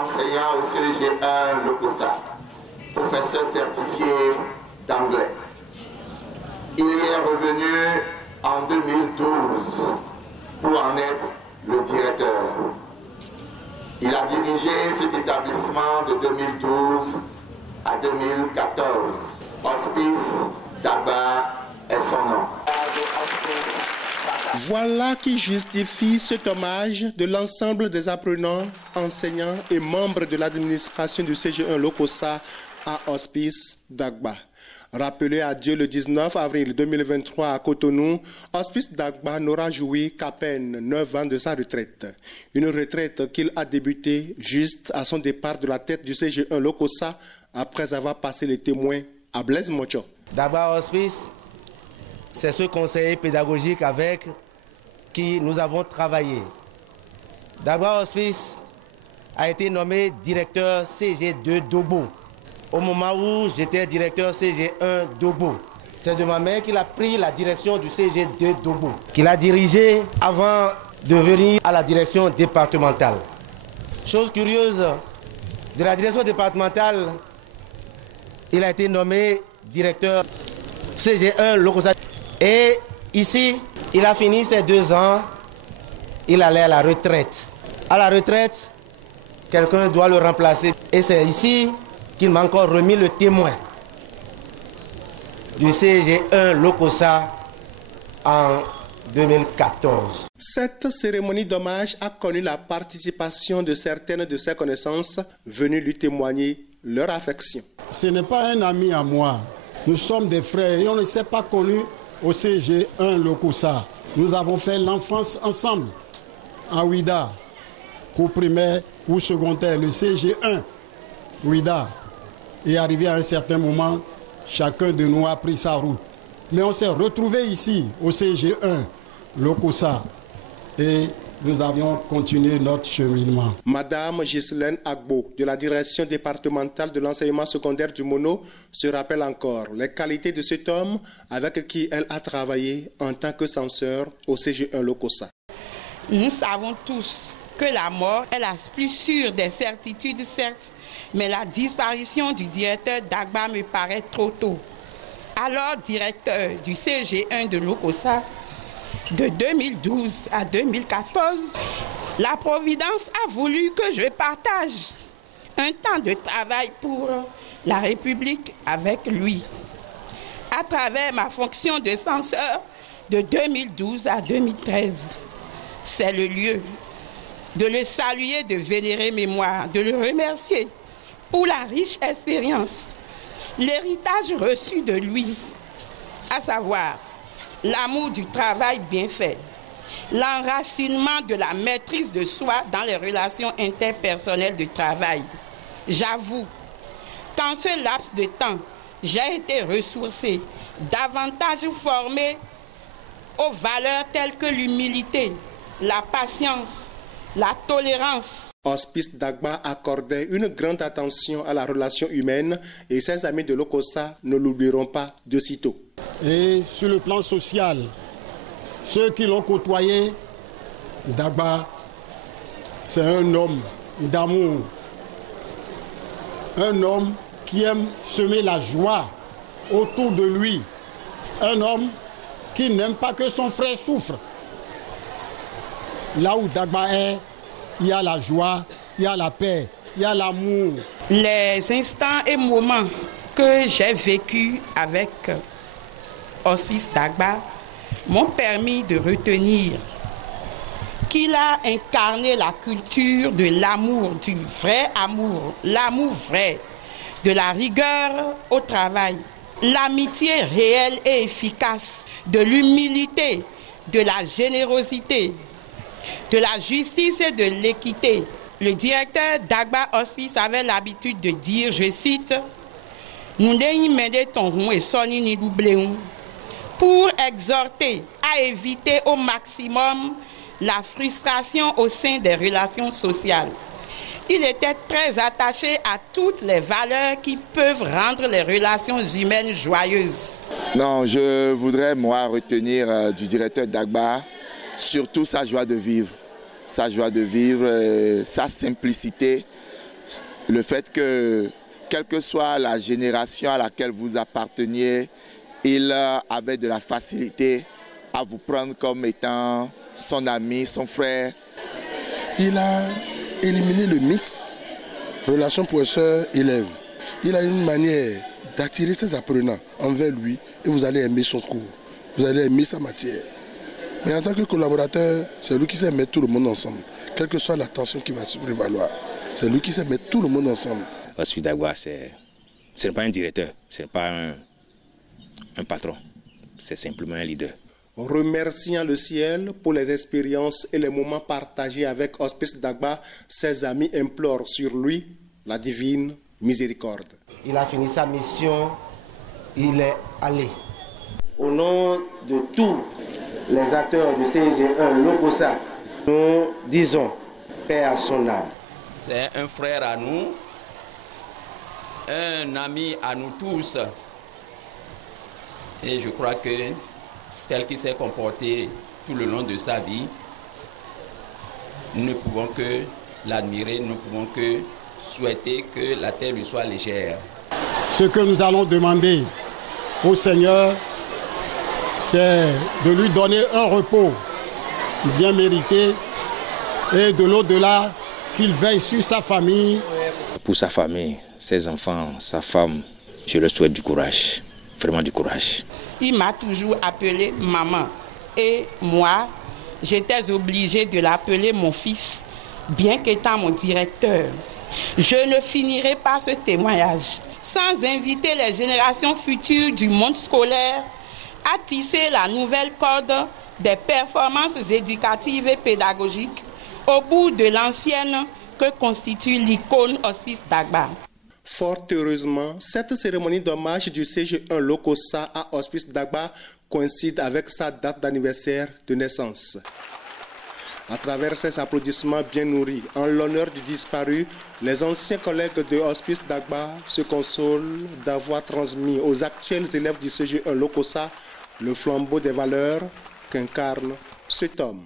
enseignant au CG1 Lokossa, professeur certifié d'anglais. Il y est revenu en 2012 pour en être le directeur. Il a dirigé cet établissement de 2012 à 2014. Hospice Dagba est son nom. Voilà qui justifie cet hommage de l'ensemble des apprenants, enseignants et membres de l'administration du CG1 Lokossa à Hospice Dagba. Rappelé à Dieu le 19 avril 2023 à Cotonou, Hospice Dagba n'aura joui qu'à peine 9 ans de sa retraite. Une retraite qu'il a débutée juste à son départ de la tête du CG1 Lokossa après avoir passé les témoins à Blaise Mocho. Dagba Hospice, c'est ce conseiller pédagogique avec qui nous avons travaillé. Dagba Hospice a été nommé directeur CG2 Dobo au moment où j'étais directeur CG1 Dobo. C'est de ma mère qu'il a pris la direction du CG2 Dobo, qu'il a dirigé avant de venir à la direction départementale. Chose curieuse, de la direction départementale, il a été nommé directeur CG1 Lokossa. Et ici, il a fini ses 2 ans, il allait à la retraite. À la retraite, quelqu'un doit le remplacer. Et c'est ici qu'il m'a encore remis le témoin du CG1 Lokossa en 2014. Cette cérémonie d'hommage a connu la participation de certaines de ses connaissances venues lui témoigner leur affection. Ce n'est pas un ami à moi. Nous sommes des frères et on ne s'est pas connus au CG1 Lokossa. Nous avons fait l'enfance ensemble à Ouida, cours primaire, cours secondaire, le CG1 Ouida. Et arrivé à un certain moment, chacun de nous a pris sa route. Mais on s'est retrouvés ici au CG1 Lokossa et nous avions continué notre cheminement. Madame Ghislaine Agbo, de la direction départementale de l'enseignement secondaire du Mono, se rappelle encore les qualités de cet homme avec qui elle a travaillé en tant que censeur au CG1 Lokossa. Nous savons tous que la mort est la plus sûre des certitudes, certes, mais la disparition du directeur Dagba me paraît trop tôt. Alors directeur du CG1 de Lokossa, de 2012 à 2014, la Providence a voulu que je partage un temps de travail pour la République avec lui. À travers ma fonction de censeur de 2012 à 2013, c'est le lieu de le saluer, de vénérer mémoire, de le remercier pour la riche expérience, l'héritage reçu de lui, à savoir l'amour du travail bien fait, l'enracinement de la maîtrise de soi dans les relations interpersonnelles de travail. J'avoue qu'en ce laps de temps, j'ai été ressourcée, davantage formée aux valeurs telles que l'humilité, la patience, la tolérance. Hospice Dagba accordait une grande attention à la relation humaine et ses amis de Lokossa ne l'oublieront pas de sitôt. Et sur le plan social, ceux qui l'ont côtoyé, Dagba, c'est un homme d'amour, un homme qui aime semer la joie autour de lui, un homme qui n'aime pas que son frère souffre. Là où Dagba est, il y a la joie, il y a la paix, il y a l'amour. Les instants et moments que j'ai vécus avec Hospice Dagba m'ont permis de retenir qu'il a incarné la culture de l'amour, du vrai amour, l'amour vrai, de la rigueur au travail, l'amitié réelle et efficace, de l'humilité, de la générosité, de la justice et de l'équité. Le directeur Dagba Hospice avait l'habitude de dire, je cite, « Nous pour exhorter à éviter au maximum la frustration au sein des relations sociales. » Il était très attaché à toutes les valeurs qui peuvent rendre les relations humaines joyeuses. Non, je voudrais, moi, retenir du directeur Dagba surtout sa joie de vivre. Sa joie de vivre, sa simplicité, le fait que, quelle que soit la génération à laquelle vous apparteniez, il avait de la facilité à vous prendre comme étant son ami, son frère. Il a éliminé le mythe, relation professeur-élève. Il a une manière d'attirer ses apprenants envers lui et vous allez aimer son cours, vous allez aimer sa matière. Mais en tant que collaborateur, c'est lui qui sait mettre tout le monde ensemble, quelle que soit la tension qui va se prévaloir. C'est lui qui sait mettre tout le monde ensemble. Hospice Dagba, ce n'est pas un directeur, ce n'est pas un patron, c'est simplement un leader. Remerciant le ciel pour les expériences et les moments partagés avec Hospice Dagba, ses amis implorent sur lui la divine miséricorde. Il a fini sa mission, il est allé. Au nom de tous les acteurs du CG1 Lokossa, nous disons paix à son âme. C'est un frère à nous, un ami à nous tous. Et je crois que tel qu'il s'est comporté tout le long de sa vie, nous ne pouvons que l'admirer, nous ne pouvons que souhaiter que la terre lui soit légère. Ce que nous allons demander au Seigneur, c'est de lui donner un repos bien mérité et de l'au-delà, qu'il veille sur sa famille. Pour sa famille, ses enfants, sa femme, je leur souhaite du courage, vraiment du courage. Il m'a toujours appelé maman et moi, j'étais obligée de l'appeler mon fils, bien qu'étant mon directeur. Je ne finirai pas ce témoignage sans inviter les générations futures du monde scolaire à tisser la nouvelle corde des performances éducatives et pédagogiques au bout de l'ancienne que constitue l'icône Hospice Dagba. Fort heureusement, cette cérémonie d'hommage du CG1 Lokossa à Hospice Dagba coïncide avec sa date d'anniversaire de naissance. À travers ces applaudissements bien nourris en l'honneur du disparu, les anciens collègues de Hospice Dagba se consolent d'avoir transmis aux actuels élèves du CG1 Lokossa le flambeau des valeurs qu'incarne cet homme.